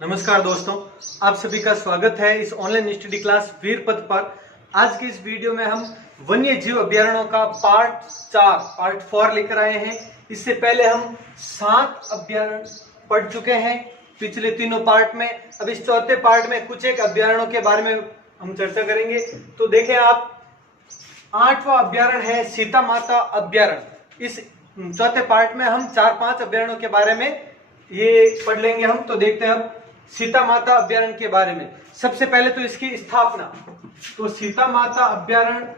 नमस्कार दोस्तों, आप सभी का स्वागत है इस ऑनलाइन स्टडी क्लास वीरपथ पर। आज की इस वीडियो में हम वन्य जीव अभ्यारण्यों का पार्ट 4 लेकर आए हैं। इससे पहले हम 7 अभ्यारण्य पढ़ चुके हैं पिछले तीनों पार्ट में। अब इस चौथे पार्ट में कुछ एक अभ्यारण्यों के बारे में हम चर्चा करेंगे। तो देखें आप, 8वां अभ्यारण्य है सीता माता अभ्यारण्य। इस चौथे पार्ट में हम 4-5 अभ्यारण्यों के बारे में ये पढ़ लेंगे हम। तो देखते हैं अब सीता माता अभ्यारण्य के बारे में। सबसे पहले तो इसकी स्थापना। तो सीता माता अभ्यारण्य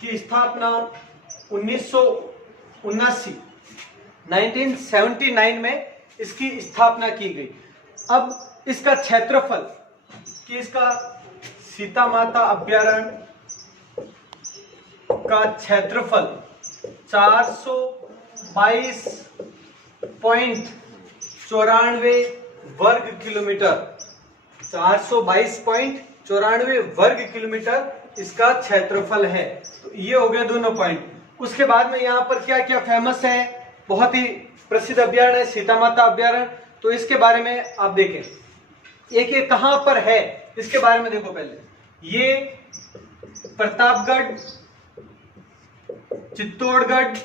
की स्थापना 1979 में इसकी स्थापना की गई। अब इसका क्षेत्रफल कि इसका सीता माता अभ्यारण्य का क्षेत्रफल 422.94 वर्ग किलोमीटर, 422.94 वर्ग किलोमीटर इसका क्षेत्रफल है। तो ये हो गया दोनों पॉइंट। उसके बाद में यहाँ पर क्या क्या फेमस है, बहुत ही प्रसिद्ध अभ्यारण्य है सीता माता अभ्यारण्य। तो इसके बारे में आप देखें, एक ये कहां पर है इसके बारे में देखो। पहले ये प्रतापगढ़, चित्तौड़गढ़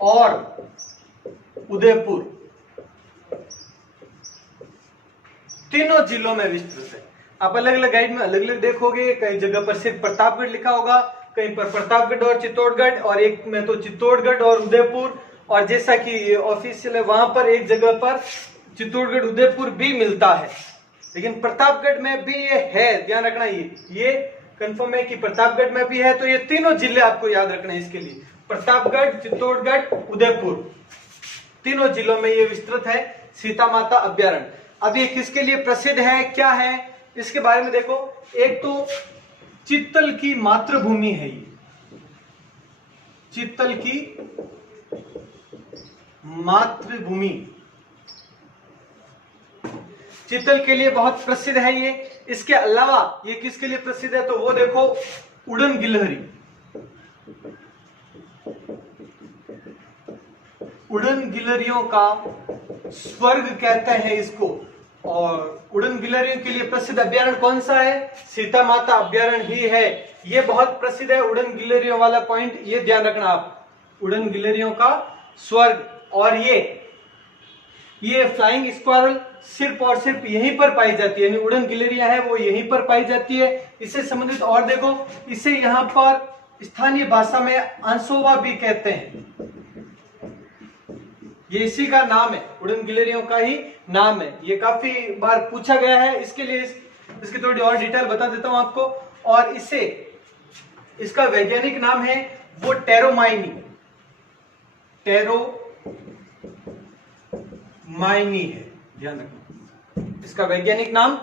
और उदयपुर तीनों जिलों में विस्तृत है। आप अलग अलग गाइड में अलग अलग देखोगे, कई जगह पर सिर्फ प्रतापगढ़ लिखा होगा, कहीं पर प्रतापगढ़ और चित्तौड़गढ़, और एक में तो चित्तौड़गढ़ और उदयपुर। और जैसा कि ये ऑफिशियल है वहां पर एक जगह पर चित्तौड़गढ़ उदयपुर भी मिलता है, लेकिन प्रतापगढ़ में भी ये है। ध्यान रखना, ये कंफर्म है कि प्रतापगढ़ में भी है। तो ये तीनों जिले आपको याद रखना है इसके लिए, प्रतापगढ़, चित्तौड़गढ़, उदयपुर, तीनों जिलों में ये विस्तृत है सीता माता अभ्यारण्य। अब ये किसके लिए प्रसिद्ध है, क्या है, इसके बारे में देखो। एक तो चित्तल की मातृभूमि है ये, चित्तल की मातृभूमि चित्तल के लिए बहुत प्रसिद्ध है ये। इसके अलावा ये किसके लिए प्रसिद्ध है, तो वो देखो उड़न गिलहरी। उड़न गिलहरियों का स्वर्ग कहते हैं इसको। और उड़न गिलहरियों के लिए प्रसिद्ध अभ्यारण्य कौन सा है, सीता माता अभ्यारण्य ही है। ये बहुत प्रसिद्ध है उड़न गिलहरियों वाला पॉइंट, ये ध्यान रखना आप, उड़न गिलहरियों का स्वर्ग। और ये फ्लाइंग स्क्वारल सिर्फ और सिर्फ यहीं पर पाई जाती है, यानी उड़न गिलहरियां है वो यहीं पर पाई जाती है। इससे संबंधित और देखो, इसे यहाँ पर स्थानीय भाषा में आंसोवा भी कहते हैं। ये इसी का नाम है, उड़न गिलहरियों का ही नाम है। ये काफी बार पूछा गया है, इसके लिए इसकी थोड़ी और डिटेल बता देता हूं आपको। और इसका वैज्ञानिक नाम है वो टेरोमाइनी है। ध्यान रखना, इसका वैज्ञानिक नाम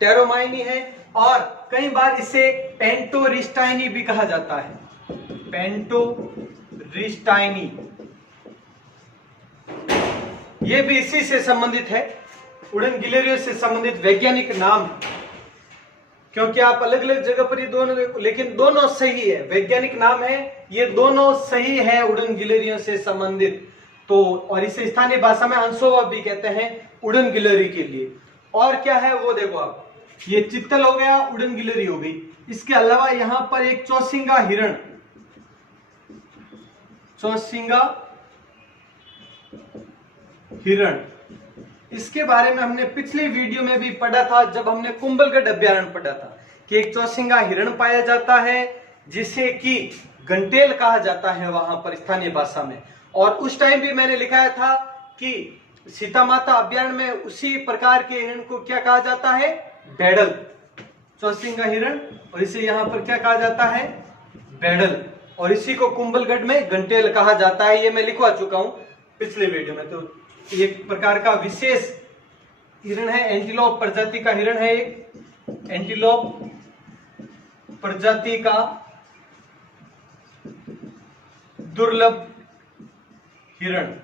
टेरोमाइनी है। और कई बार इसे पेंटोरिस्टाइनी भी कहा जाता है, पेंटोरिस्टाइनी। ये भी इसी से संबंधित है, उड़न गिलहरियों से संबंधित वैज्ञानिक नाम। क्योंकि आप अलग अलग जगह पर ये दोनों देखो, लेकिन दोनों सही है, वैज्ञानिक नाम है ये दोनों सही है उड़न गिलहरियों से संबंधित। तो और इसे स्थानीय भाषा में आंसोवा भी कहते हैं उड़न गिलहरी के लिए। और क्या है वो देखो आप, ये चित्तल हो गया, उड़न गिलहरी हो गई। इसके अलावा यहां पर एक चौसिंगा हिरण, इसके बारे में हमने पिछली वीडियो में भी पढ़ा था, जब हमने कुंभलगढ़ अभ्यारण्य पढ़ा था कि एक चौसिंगा हिरण पाया जाता है जिसे कि घंटेल कहा जाता है वहां पर स्थानीय भाषा में। और उस टाइम भी मैंने लिखाया था कि सीता माता अभ्यारण्य में उसी प्रकार के हिरण को क्या कहा जाता है, बैडल, चौसिंगा हिरण। और इसे यहाँ पर क्या कहा जाता है, बैडल। और इसी को कुंभलगढ़ में घंटेल कहा जाता है, ये मैं लिखवा चुका हूं पिछले वीडियो में। तो एक प्रकार का विशेष हिरण है, एंटीलोप प्रजाति का हिरण है, एक एंटीलोप प्रजाति का दुर्लभ हिरण।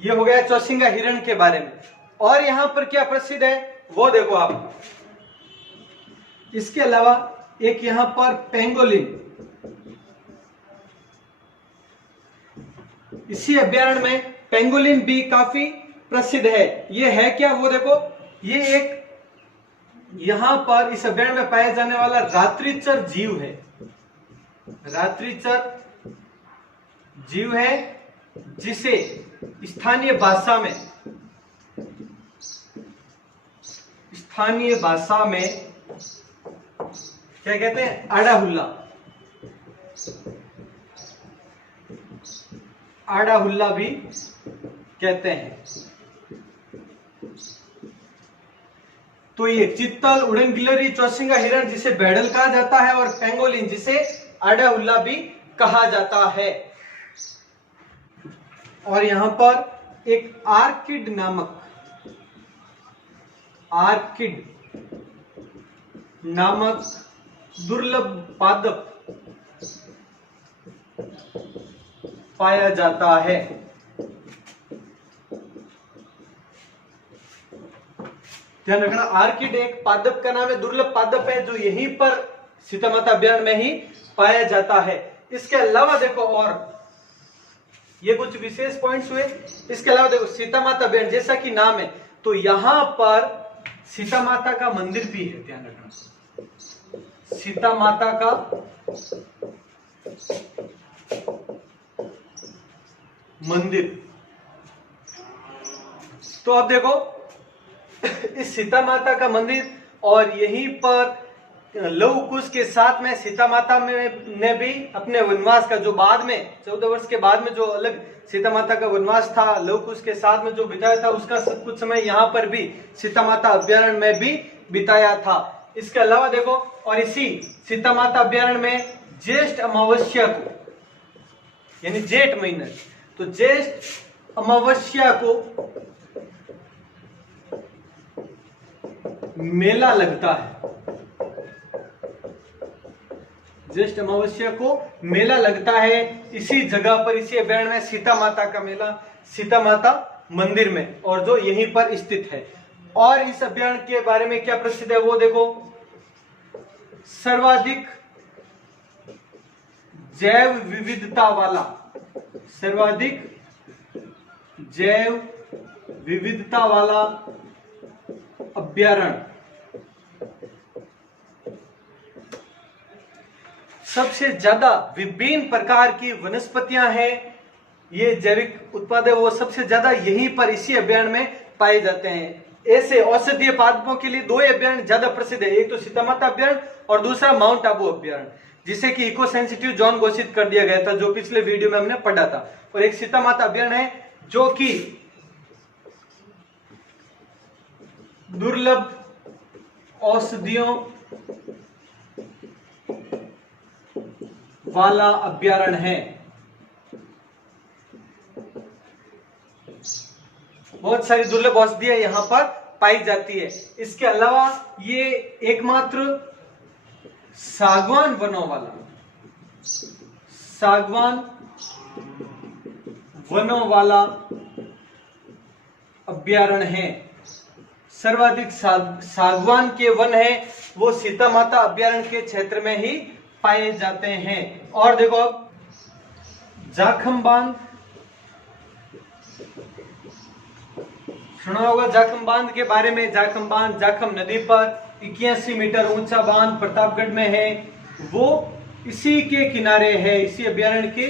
ये हो गया चौसिंगा हिरण के बारे में। और यहां पर क्या प्रसिद्ध है वो देखो आप। इसके अलावा एक यहां पर पेंगोलिन, इसी अभ्यारण्य में पेंगोलिन भी काफी प्रसिद्ध है। ये है क्या, वो देखो, ये एक यहां पर इस अभ्यारण्य में पाया जाने वाला रात्रिचर जीव है। रात्रिचर जीव है जिसे स्थानीय भाषा में क्या कहते हैं, आड़ाहुल्ला भी कहते हैं। तो ये चित्तल, उड़न गिलहरी, चौसिंगा हिरण जिसे बैडल कहा जाता है, और पेंगोलिन जिसे आड़ाहुल्ला भी कहा जाता है। और यहां पर एक आर्किड नामक दुर्लभ पादप पाया जाता है। ध्यान रखना, आर्किड एक पादप का नाम है, दुर्लभ पादप है, जो यहीं पर सीता माता अभ्यारण्य में ही पाया जाता है। इसके अलावा देखो, और ये कुछ विशेष पॉइंट्स हुए। इसके अलावा देखो, सीता माता अभ्यारण्य जैसा कि नाम है, तो यहां पर सीता माता का मंदिर भी है। ध्यान रखना, सीता माता का मंदिर। तो अब देखो, इस सीता माता का मंदिर, और यहीं पर लव कुश के साथ में सीता माता ने भी अपने वनवास का, जो बाद में 14 वर्ष के बाद में जो अलग सीता माता का वनवास था, लव कुश के साथ में जो बिताया था, उसका सब कुछ समय यहाँ पर भी सीता माता अभ्यारण्य में भी बिताया था। इसके अलावा देखो, और इसी सीता माता अभ्यारण्य में ज्येष्ठ अमावस्या को, यानी जेठ महीने, तो ज्येष्ठ अमावस्या को मेला लगता है। ज्येष्ठ अमावस्या को मेला लगता है इसी जगह पर, इसी अभ्यारण्य में, सीता माता का मेला, सीता माता मंदिर में, और जो यहीं पर स्थित है। और इस अभ्यारण्य के बारे में क्या प्रसिद्ध है, वो देखो, सर्वाधिक जैव विविधता वाला, सर्वाधिक जैव विविधता वाला अभ्यारण्य। सबसे ज्यादा विभिन्न प्रकार की वनस्पतियां हैं, ये जैविक उत्पाद है, वो सबसे ज्यादा यहीं पर इसी अभ्यारण्य में पाए जाते हैं। ऐसे औषधीय पादपों के लिए दो अभ्यारण्य ज्यादा प्रसिद्ध है, एक तो सीता माता अभ्यारण्य और दूसरा माउंट आबू अभ्यारण्य, जिसे कि इको सेंसिटिव जोन घोषित कर दिया गया था, जो पिछले वीडियो में हमने पढ़ा था। और एक सीता माता अभ्यारण्य है जो कि दुर्लभ औषधियों वाला अभ्यारण्य है। बहुत सारी दुर्लभ औषधियां यहां पर पाई जाती है। इसके अलावा ये एकमात्र सागवान वनों वाला अभ्यारण्य है। सर्वाधिक सागवान के वन है वो सीता माता अभ्यारण्य के क्षेत्र में ही पाए जाते हैं। और देखो, अब जाखम बांध सुना होगा, जाखम बांध के बारे में। जाखम बांध जाखम नदी पर 81 मीटर ऊंचा बांध प्रतापगढ़ में है, वो इसी के किनारे है, इसी अभ्यारण्य के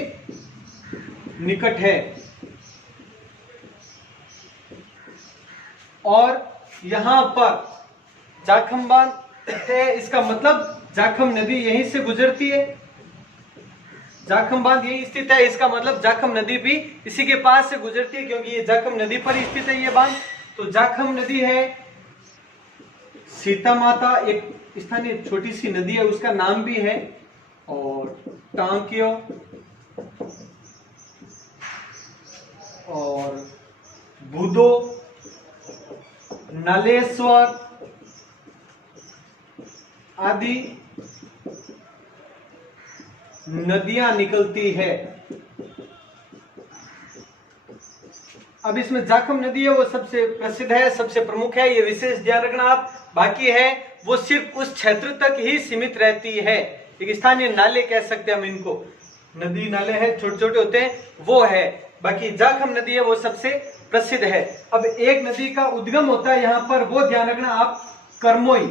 निकट है। और यहां पर जाखम बांध है, इसका मतलब जाखम नदी यहीं से गुजरती है। जाखम बांध यहीं स्थित है, इसका मतलब जाखम नदी भी इसी के पास से गुजरती है, क्योंकि ये जाखम नदी पर स्थित है ये बांध। तो जाखम नदी है, सीता माता एक स्थानीय छोटी सी नदी है, उसका नाम भी है। और टांकियो और बूदो, नालेश्वर आदि नदियां निकलती है। अब इसमें जाखम नदी है वो सबसे प्रसिद्ध है, सबसे प्रमुख है, ये विशेष ध्यान रखना आप। बाकी है वो सिर्फ उस क्षेत्र तक ही सीमित रहती है, एक स्थानीय नाले कह सकते हैं हम इनको। नदी नाले हैं, छोटे छोटे होते हैं, वो है। बाकी जाखम नदी है वो सबसे प्रसिद्ध है। अब एक नदी का उद्गम होता है यहाँ पर, वो ध्यान रखना आप, करमोई,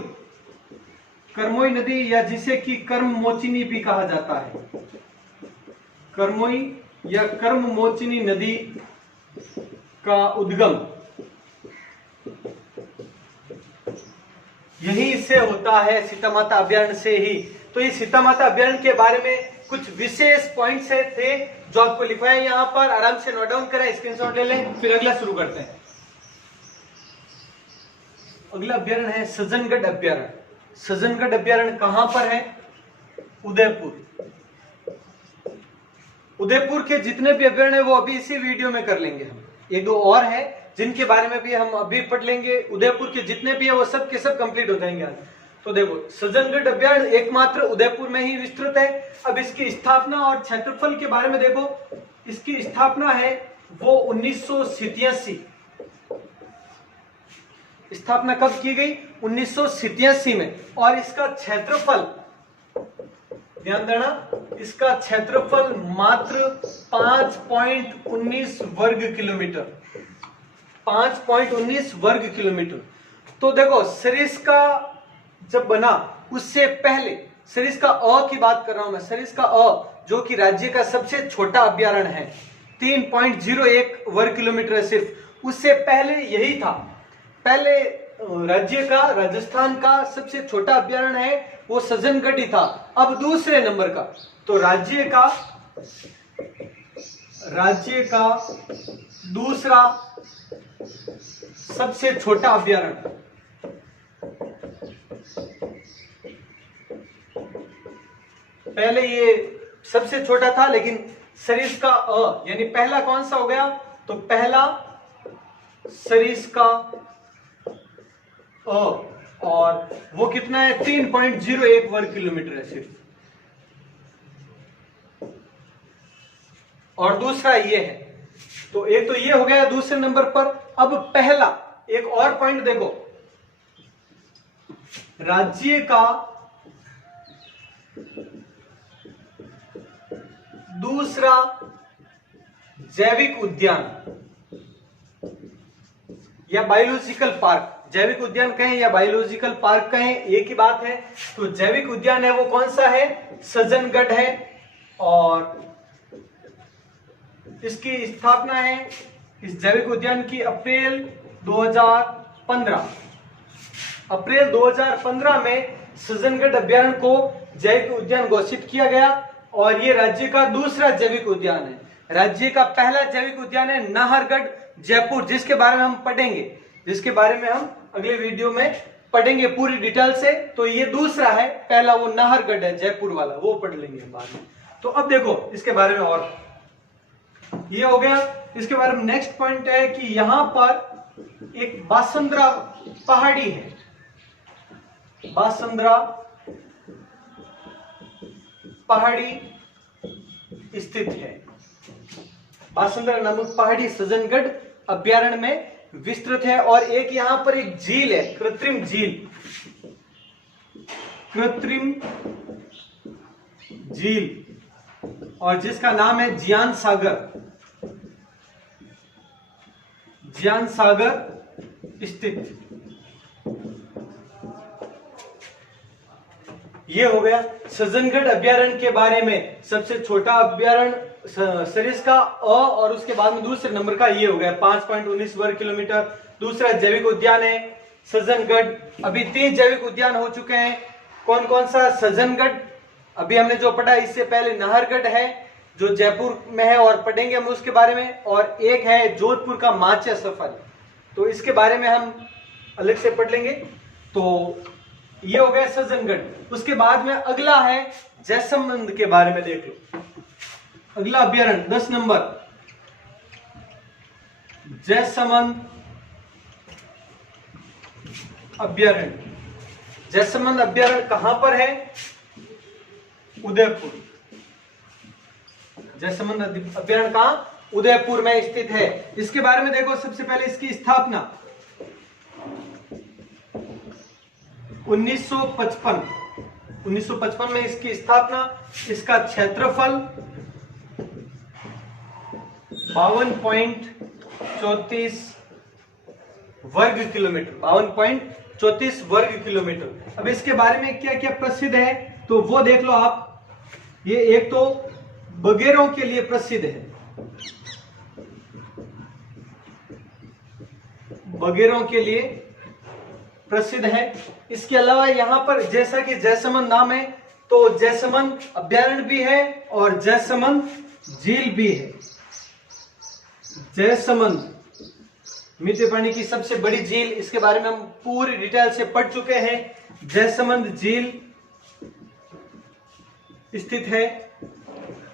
करमोई नदी, या जिसे कि कर्म मोचिनी भी कहा जाता है। करमोई या कर्म मोचिनी नदी का उद्गम यही से होता है, सीता माता अभ्यारण्य से ही। तो ये सीता माता अभ्यारण्य के बारे में कुछ विशेष पॉइंट्स थे जो आपको लिखवाए यहाँ पर, आराम से नोट डाउन करें, स्क्रीनशॉट ले लें, फिर अगला शुरू करते हैं। अगला अभ्यारण्य है सज्जनगढ़ अभ्यारण्य। सज्जनगढ़ अभ्यारण्य कहां पर है? उदयपुर। उदयपुर के जितने भी अभ्यारण्य है वो अभी इसी वीडियो में कर लेंगे हम। एक दो और है जिनके बारे में भी हम अभी पढ़ लेंगे। उदयपुर के जितने भी है वो सब के सब कंप्लीट हो जाएंगे आज। तो देखो, सज्जनगढ़ अभ्यारण्य एकमात्र उदयपुर में ही विस्तृत है। अब इसकी स्थापना और क्षेत्रफल के बारे में देखो, इसकी स्थापना है वो 1987। स्थापना कब की गई? 1987 में। और इसका क्षेत्रफल, ध्यान देना, इसका क्षेत्रफल मात्र 5.19 वर्ग किलोमीटर, 5.19 वर्ग किलोमीटर। तो देखो, सरिस्का जब बना उससे पहले, सरिस्का अ की बात कर रहा हूं मैं, सरिस्का अ जो कि राज्य का सबसे छोटा अभ्यारण्य है, 3.01 वर्ग किलोमीटर है सिर्फ, उससे पहले यही था। पहले राज्य का, राजस्थान का सबसे छोटा अभ्यारण्य है वो सज्जनगढ़ ही था। अब दूसरे नंबर का, तो राज्य का दूसरा सबसे छोटा अभ्यारण्य, पहले ये सबसे छोटा था, लेकिन सरिस्का अ यानी पहला कौन सा हो गया? तो पहला सरिस्का अ, और वो कितना है? 3.01 वर्ग किलोमीटर है सिर्फ। और दूसरा ये है। तो एक तो ये हो गया दूसरे नंबर पर। अब पहला एक और पॉइंट देखो, राज्य का दूसरा जैविक उद्यान या बायोलॉजिकल पार्क, जैविक उद्यान कहें या बायोलॉजिकल पार्क कहें, एक ही बात है। तो जैविक उद्यान है वो कौन सा है? सज्जनगढ़ है। और इसकी स्थापना है, इस जैविक उद्यान की, अप्रैल 2015 में सज्जनगढ़ अभ्यारण्य को जैविक उद्यान घोषित किया गया। और ये राज्य का दूसरा जैविक उद्यान है। राज्य का पहला जैविक उद्यान है नाहरगढ़ जयपुर, जिसके बारे में हम पढ़ेंगे, जिसके बारे में हम अगले वीडियो में पढ़ेंगे पूरी डिटेल से। तो ये दूसरा है, पहला वो नाहरगढ़ है जयपुर वाला, वो पढ़ लेंगे बाद में। तो अब देखो इसके बारे में, और ये हो गया। इसके बारे में नेक्स्ट पॉइंट है कि यहां पर एक बासंद्रा पहाड़ी है, बासंद्रा पहाड़ी स्थित है। बासंद्रा नामक पहाड़ी सज्जनगढ़ अभ्यारण्य में विस्तृत है। और एक यहां पर एक झील है, कृत्रिम झील, और जिसका नाम है जियान सागर स्थित। ये हो गया सज्जनगढ़ अभ्यारण्य के बारे में। सबसे छोटा अभ्यारण्य सरिस्का अ, और उसके बाद में दूसरे नंबर का ये हो गया 5.19 वर्ग किलोमीटर। दूसरा जैविक उद्यान है सज्जनगढ़। अभी 3 जैविक उद्यान हो चुके हैं। कौन कौन सा? सज्जनगढ़ अभी हमने जो पढ़ा, इससे पहले नाहरगढ़ है जो जयपुर में है, और पढ़ेंगे हम उसके बारे में। और एक है जोधपुर का माच्या सफारी, तो इसके बारे में हम अलग से पढ़ लेंगे। तो ये हो गया सज्जनगढ़। उसके बाद में अगला है जैसमंद के बारे में देख लो। अगला अभ्यारण्य 10 नंबर, जैसमंद अभ्यारण्य। जैसमंद अभ्यारण्य कहां पर है? उदयपुर। जैसमंद अभ्यारण्य कहां? उदयपुर में स्थित है। इसके बारे में देखो, सबसे पहले इसकी स्थापना 1955 में इसकी स्थापना। इसका क्षेत्रफल 52.34 वर्ग किलोमीटर, 52.34 वर्ग किलोमीटर। अब इसके बारे में क्या क्या प्रसिद्ध है तो वो देख लो आप। ये एक तो बगेरों के लिए प्रसिद्ध है, बगेरों के लिए प्रसिद्ध है। इसके अलावा यहां पर जैसा कि जैसमंद नाम है तो जैसमंद अभयारण्य भी है और जैसमंद झील भी है। जैसमंद मीठे पानी की सबसे बड़ी झील, इसके बारे में हम पूरी डिटेल से पढ़ चुके हैं। जैसमंद झील स्थित है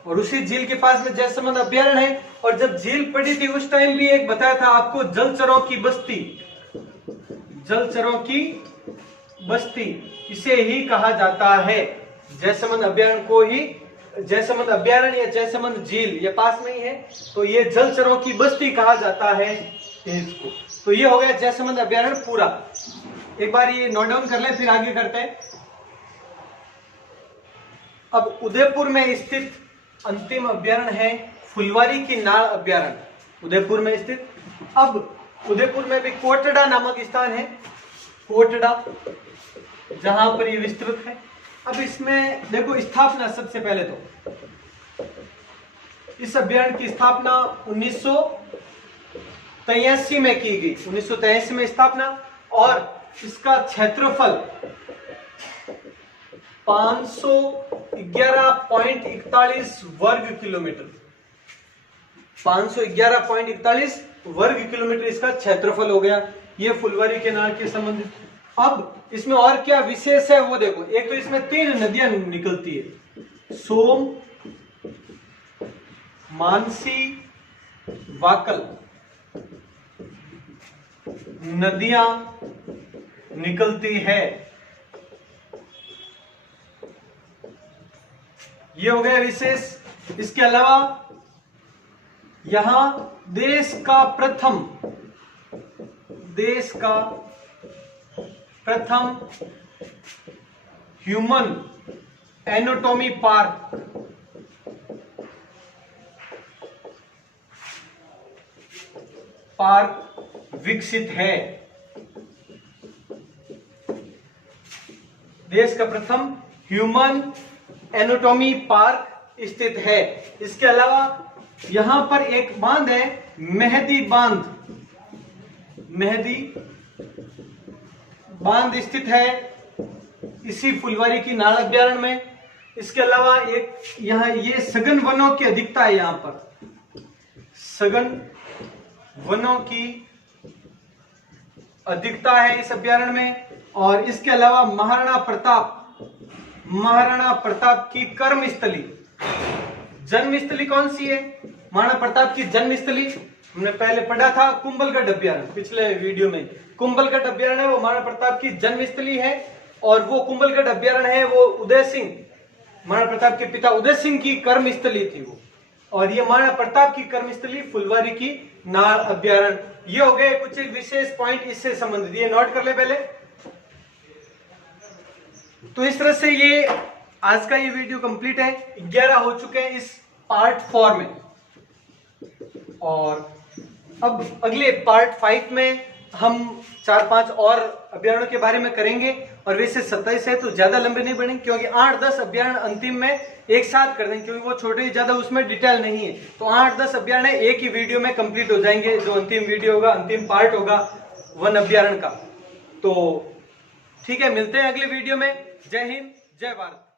और उसी झील के पास में जैसमंद अभयारण्य है। और जब झील पड़ी थी उस टाइम भी एक बताया था आपको, जलचरों की बस्ती, जलचरों की बस्ती इसे ही कहा जाता है। जैसमंद अभयारण्य को ही जैसमंद अभयारण्य या जैसमंद झील ये पास में ही है तो ये जलचरों की बस्ती कहा जाता है इसको। तो ये हो गया जैसमंद अभयारण्य पूरा। एक बार ये नोट डाउन कर लें फिर आगे करते हैं। अब उदयपुर में स्थित अंतिम अभयारण्य है फुलवारी की नाड़ अभयारण्य, उदयपुर में स्थित। अब उदयपुर में भी कोटड़ा नामक स्थान है, कोटड़ा, जहां पर ये विस्तृत है। अब इसमें देखो स्थापना, सबसे पहले तो इस अभयारण्य की स्थापना 1983 में की गई, 1983 में स्थापना। और इसका क्षेत्रफल 511.41 वर्ग किलोमीटर, 511.41 वर्ग किलोमीटर इसका क्षेत्रफल हो गया। ये फुलवारी के नाड़ के संबंधित। अब इसमें और क्या विशेष है वो देखो। एक तो इसमें 3 नदियां निकलती है, सोम, मानसी, वाकल नदियां निकलती है। ये हो गया विशेष। इसके अलावा यहां देश का प्रथम ह्यूमन एनाटॉमी पार्क विकसित है। देश का प्रथम ह्यूमन एनाटॉमी पार्क स्थित है। इसके अलावा यहां पर एक बांध है, मेहदी बांध, मेहदी बांध स्थित है इसी फुलवारी की नाड़ अभयारण्य में। इसके अलावा एक यहां ये सघन वनों की अधिकता है, यहां पर सघन वनों की अधिकता है इस अभयारण्य में। और इसके अलावा महाराणा प्रताप की कर्मस्थली, जन्मस्थली कौन सी है? महाराणा प्रताप की जन्मस्थली हमने पहले पढ़ा था, कुंभलगढ़ अभयारण्य, पिछले वीडियो में। कुंभलगढ़ अभयारण्य है वो महाराणा प्रताप की जन्मस्थली है। और वो कुंभलगढ़ अभयारण्य है वो उदय सिंह, महाराणा प्रताप के पिता उदय सिंह की कर्मस्थली थी वो। और ये महाराणा प्रताप की कर्मस्थली फुलवारी की नाड़ अभयारण्य। ये हो गए कुछ विशेष पॉइंट इससे संबंधित, ये नोट कर ले पहले। तो इस तरह से ये आज का ये वीडियो कंप्लीट है। 11 हो चुके हैं इस पार्ट 4 में। और अब अगले पार्ट 5 में हम 4-5 और अभयारण्यों के बारे में करेंगे। और वैसे 27 है तो ज्यादा लंबे नहीं बनेंगे, क्योंकि 8-10 अभयारण्य अंतिम में एक साथ कर देंगे, क्योंकि वो छोटे ही ज्यादा उसमें डिटेल नहीं है। तो 8-10 अभयारण्य एक ही वीडियो में कंप्लीट हो जाएंगे, जो अंतिम वीडियो होगा, अंतिम पार्ट होगा वन अभयारण्य का। तो ठीक है, मिलते हैं अगले वीडियो में। जय हिंद, जय भारत।